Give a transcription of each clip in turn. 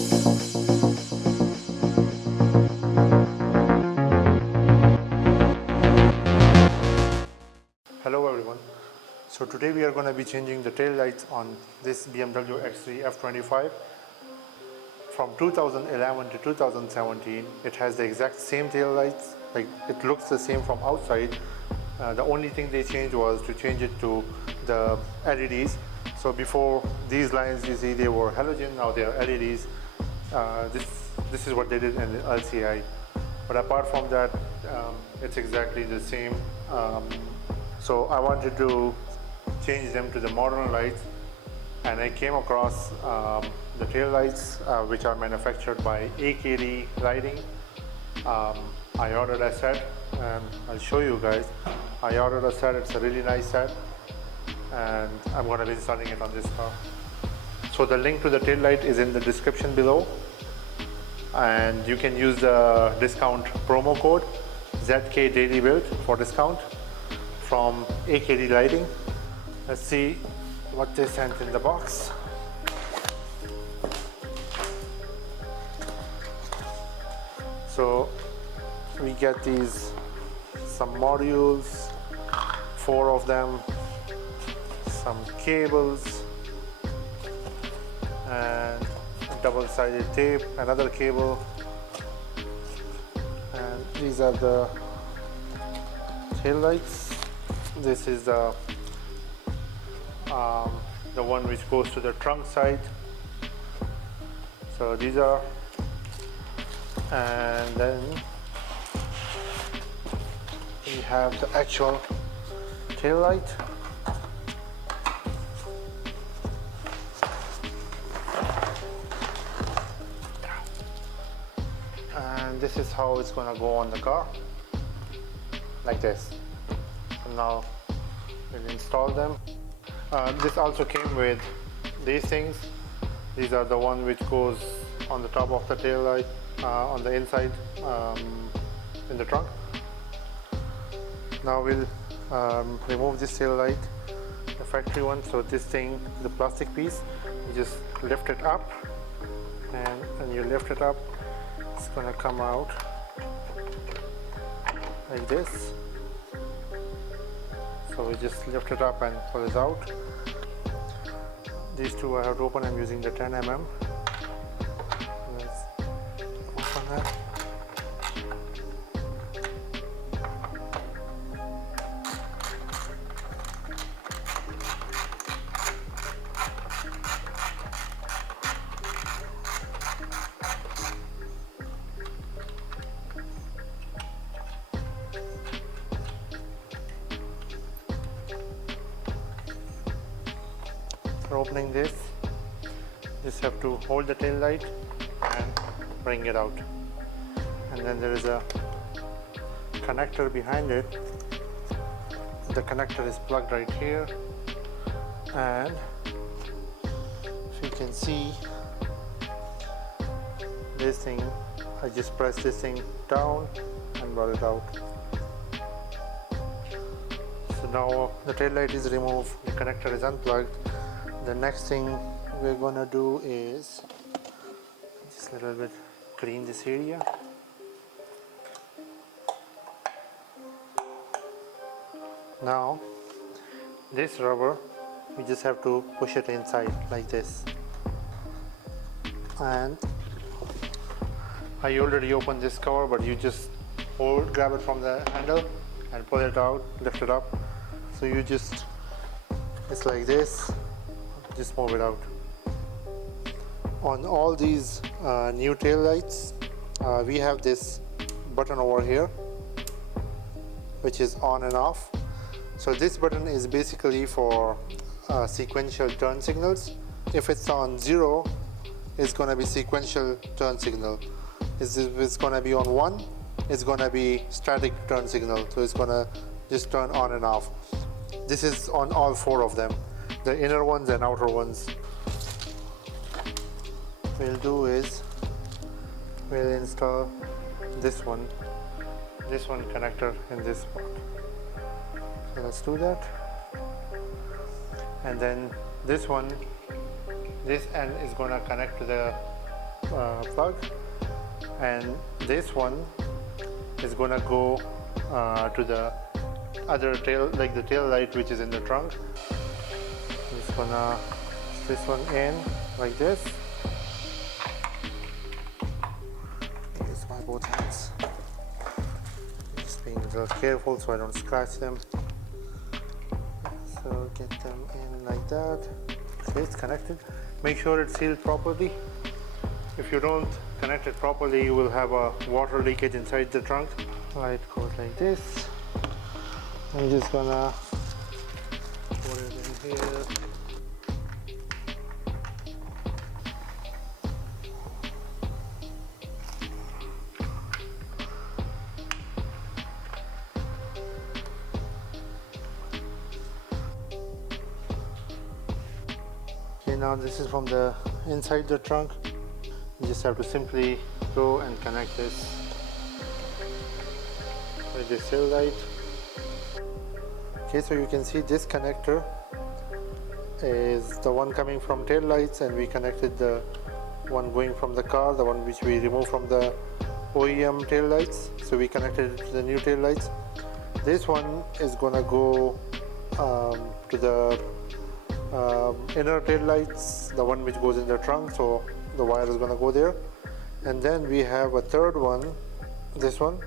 Hello everyone. So today we are going to be changing the tail lights on this BMW X3 F25 from 2011 to 2017. It has the exact same tail lights, like it looks the same from outside. The only thing they changed was to change it to the LEDs. So before, these lines you see, they were halogen, now they are LEDs. This is what they did in the LCI. But apart from that, it's exactly the same. So I wanted to change them to the modern lights, and I came across the tail lights which are manufactured by AKD lighting. I ordered a set, and I'll show you guys. I ordered a set, it's a really nice set, and I'm going to be installing it on this car. So the link to the tail light is in the description below, and you can use the discount promo code ZK Daily Build for discount from AKD Lighting. Let's see what they sent in the box. So we get these, some modules, 4 of them, some cables, and double-sided tape, another cable, and these are the tail lights. This is the one which goes to the trunk side. So these are, and then we have the actual tail light. And this is how it's gonna go on the car, like this. So now we'll install them. This also came with these things. These are the one which goes on the top of the tail light, on the inside, in the trunk. Now we'll remove this tail light, the factory one. So this thing, the plastic piece, you just lift it up, and when you lift it up, it's gonna come out like this. So we just lift it up and pull it out. These two I have to open. I'm using the 10 mm. Let's open that. For opening this, just have to hold the tail light and bring it out, and then there is a connector behind it. The connector is plugged right here, and if you can see this thing, I just press this thing down and brought it out. So now the tail light is removed, the connector is unplugged. The next thing we're gonna do is just a little bit clean this area. Now this rubber, we just have to push it inside like this, and I already opened this cover, but you just grab it from the handle and pull it out, lift it up. So you just, it's like this, just move it out. On all these new tail lights, we have this button over here which is on and off. So this button is basically for sequential turn signals. If it's on 0, it's going to be sequential turn signal. If it's going to be on 1, it's going to be static turn signal. So it's going to just turn on and off. This is on all 4 of them, the inner ones and outer ones. What we'll do is we'll install this one connector in this spot. So let's do that. And then this one, this end is going to connect to the plug, and this one is gonna go to the other tail, like the tail light which is in the trunk. I'm just gonna push this one in like this. Use my both hands. Just being a little careful so I don't scratch them. So get them in like that. Okay, it's connected. Make sure it's sealed properly. If you don't connect it properly, you will have a water leakage inside the trunk. Light goes like this. I'm just gonna put it in here. Okay, now this is from the inside the trunk. You just have to simply go and connect this with the tail light. Okay, so you can see this connector is the one coming from tail lights, and we connected the one going from the car, the one which we removed from the OEM tail lights. So we connected it to the new tail lights. This one is gonna go to the inner tail lights, the one which goes in the trunk. So the wire is gonna go there, and then we have a third one, this one.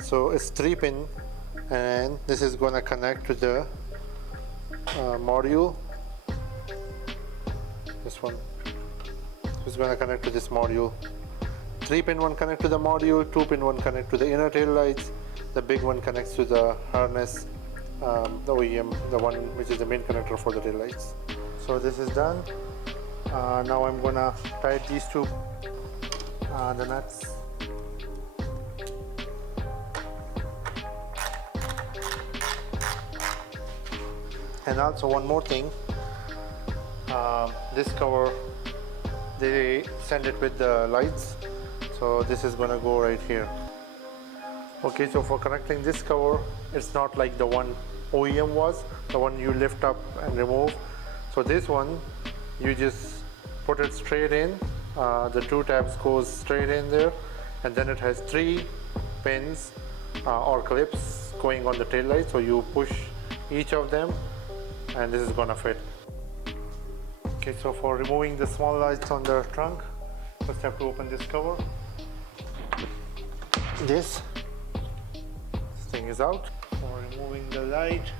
So it's 3-pin, and this is gonna connect to the module. This one, so it's gonna connect to this module. 3-pin one connect to the module, 2-pin one connect to the inner tail lights. The big one connects to the harness, the OEM, the one which is the main connector for the tail lights. So this is done. Now I'm gonna tighten these two the nuts. And also one more thing, this cover, they send it with the lights, so this is gonna go right here. Okay, so for connecting this cover, it's not like the one OEM was, the one you lift up and remove. So this one, you just put it straight in, the two tabs goes straight in there, and then it has 3 pins or clips going on the tail light. So you push each of them, and this is gonna fit. Okay, so for removing the small lights on the trunk, first have to open this cover. This thing is out. For removing the light,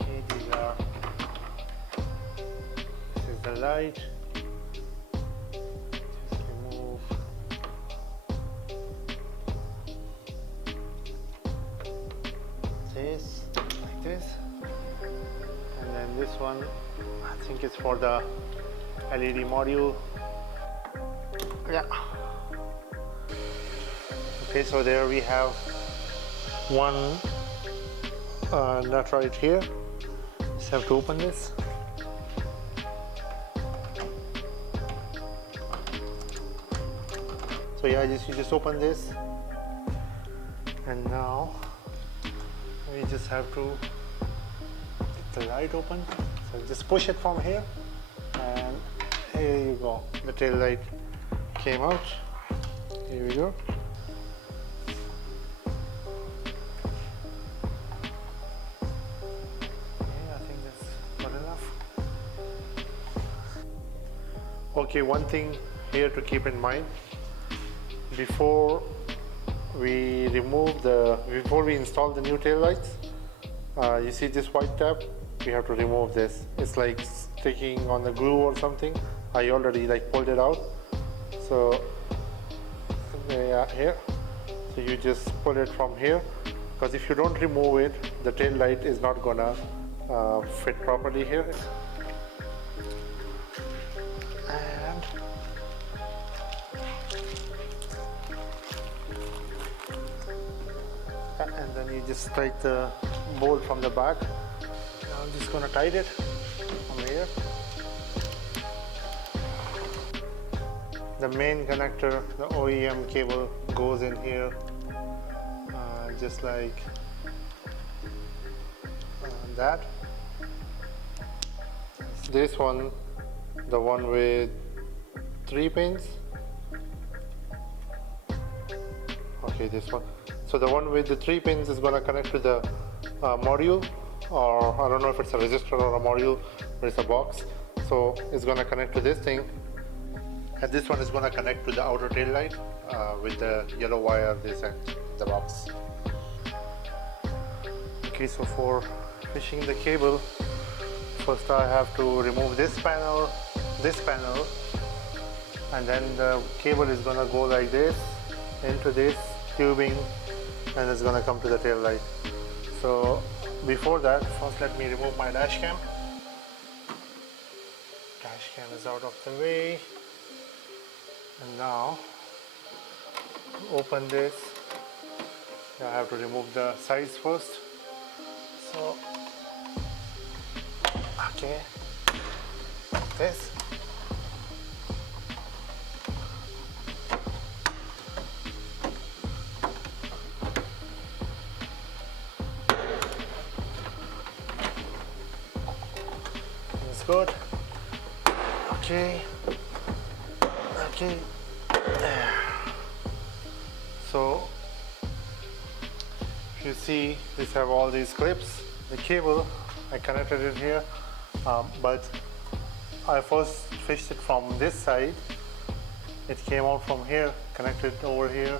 okay, this is the light. Just remove. This, like this. And then this one, I think it's for the LED module. Yeah. Okay, so there we have one nut right here. Just have to open this. So yeah, you just open this, and now we just have to get the light open. So just push it from here, and here you go. The tail light came out. Here we go. Okay, one thing here to keep in mind, before we install the new tail lights, you see this white tab, we have to remove this. It's like sticking on the glue or something. I already pulled it out. So yeah, here. So you just pull it from here, because if you don't remove it, the tail light is not gonna fit properly here. And then you just tighten the bolt from the back. Now I'm just gonna tighten it from here. The main connector, the OEM cable, goes in here, just like that. This one the one with 3 pins. Okay, this one. So the one with the 3 pins is going to connect to the module, or I don't know if it's a resistor or a module, but it's a box. So it's going to connect to this thing, and this one is going to connect to the outer tail light with the yellow wire this end, the box. Okay, so for fishing the cable, first I have to remove this panel, and then the cable is going to go like this into this tubing, and it's going to come to the tail light. So before that, first let me remove my dash cam. Dash cam is out of the way, and now open this. I have to remove the sides first. So okay, this. Good. Okay. So if you see, these have all these clips. The cable, I connected it here, but I first fished it from this side. It came out from here, connected over here.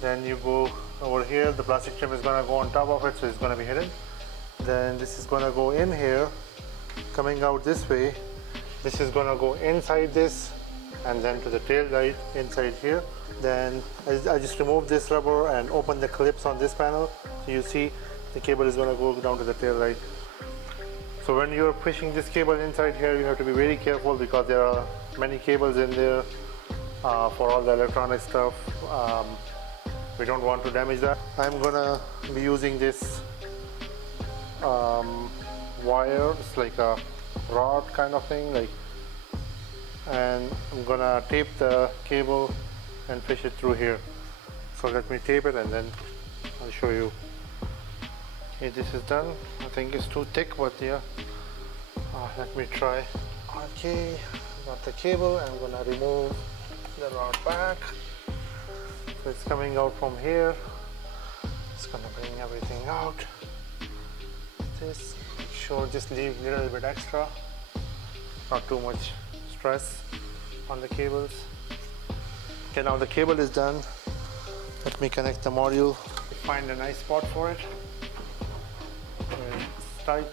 Then you go over here. The plastic trim is going to go on top of it, so it's going to be hidden. Then this is going to go in here, coming out this way. This is going to go inside this, and then to the tail light inside here. Then I just removed this rubber and opened the clips on this panel. So you see the cable is going to go down to the tail light. So when you're pushing this cable inside here, you have to be very careful because there are many cables in there for all the electronic stuff. We don't want to damage that. I'm going to be using this wire. It's like a rod kind of thing, and I'm gonna tape the cable and fish it through here. So let me tape it and then I'll show you. Okay, this is done. I think it's too thick, but yeah, let me try. Okay, got the cable. I'm gonna remove the rod back. So it's coming out from here. It's gonna bring everything out. This, sure, just leave a little bit extra, not too much stress on the cables. Okay, now the cable is done. Let me connect the module. Find a nice spot for it where it's tight.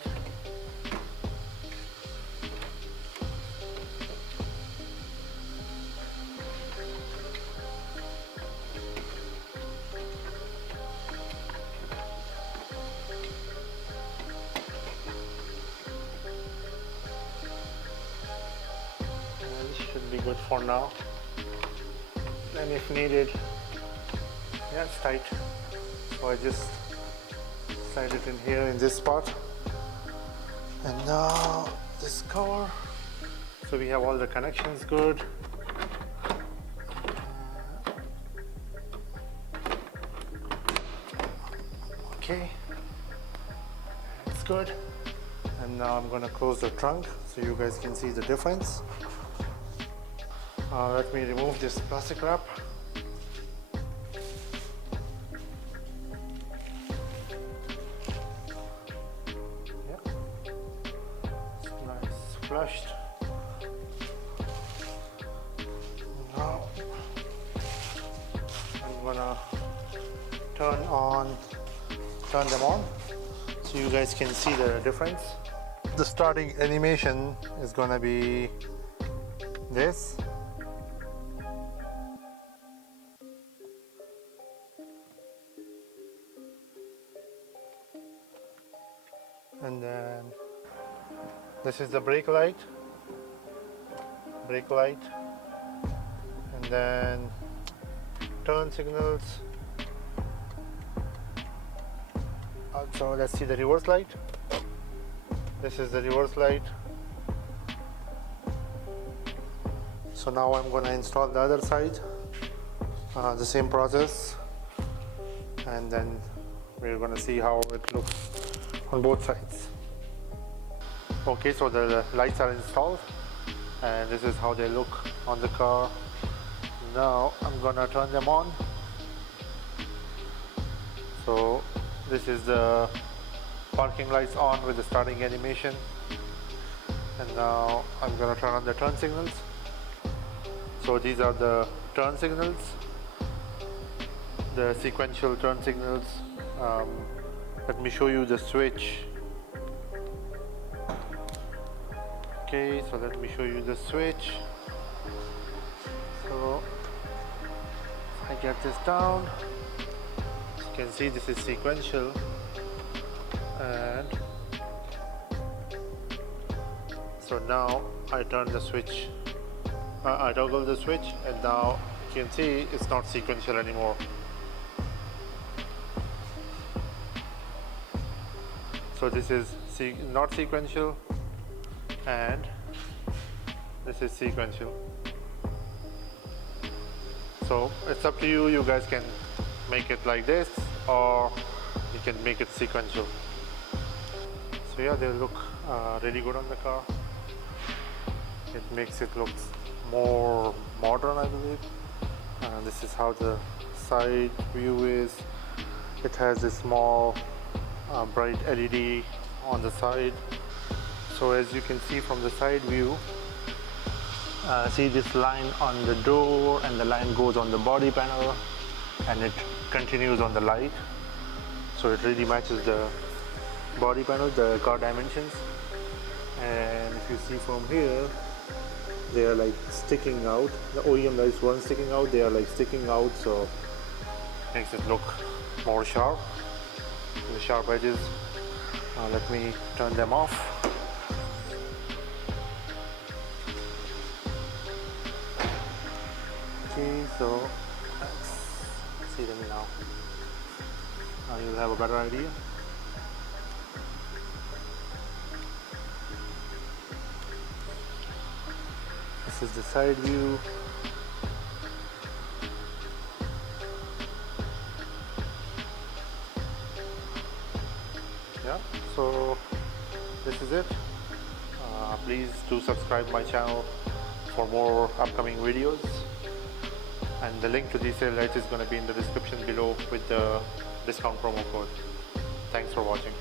Should be good for now, and if needed, yeah, it's tight, so I just slide it in here in this spot. And now this cover, so we have all the connections good. Okay, it's good. And now I'm going to close the trunk so you guys can see the difference. Let me remove this plastic wrap. Yeah, it's nice, flushed. Now I'm gonna turn them on so you guys can see the difference. The starting animation is gonna be this. And then this is the brake light, and then turn signals. Also, let's see the reverse light. This is the reverse light. So now I'm going to install the other side, the same process, and then we're going to see how it looks on both sides. Okay, so the lights are installed, and this is how they look on the car. Now I'm gonna turn them on. So this is the parking lights on with the starting animation, and now I'm gonna turn on the turn signals. So these are the turn signals, the sequential turn signals. Let me show you the switch. Okay, so let me show you the switch. So if I get this down, as you can see, this is sequential, and so now I turn the switch, I toggle the switch, and now you can see it's not sequential anymore. So this is not sequential, and this is sequential. So it's up to you. You guys can make it like this, or you can make it sequential. So yeah, they look really good on the car. It makes it look more modern, I believe. This is how the side view is. It has a small bright LED on the side. So as you can see from the side view, see this line on the door, and the line goes on the body panel, and it continues on the light. So it really matches the body panel, the car dimensions. And if you see from here, they are like sticking out. The OEM lights weren't sticking out, they are like sticking out, so makes it look more sharp. The sharp edges. Let me turn them off. Okay, so let's see them now. Now you'll have a better idea. This is the side view. Yeah, so this is it. Please do subscribe my channel for more upcoming videos, and the link to these tail lights is going to be in the description below with the discount promo code. Thanks for watching.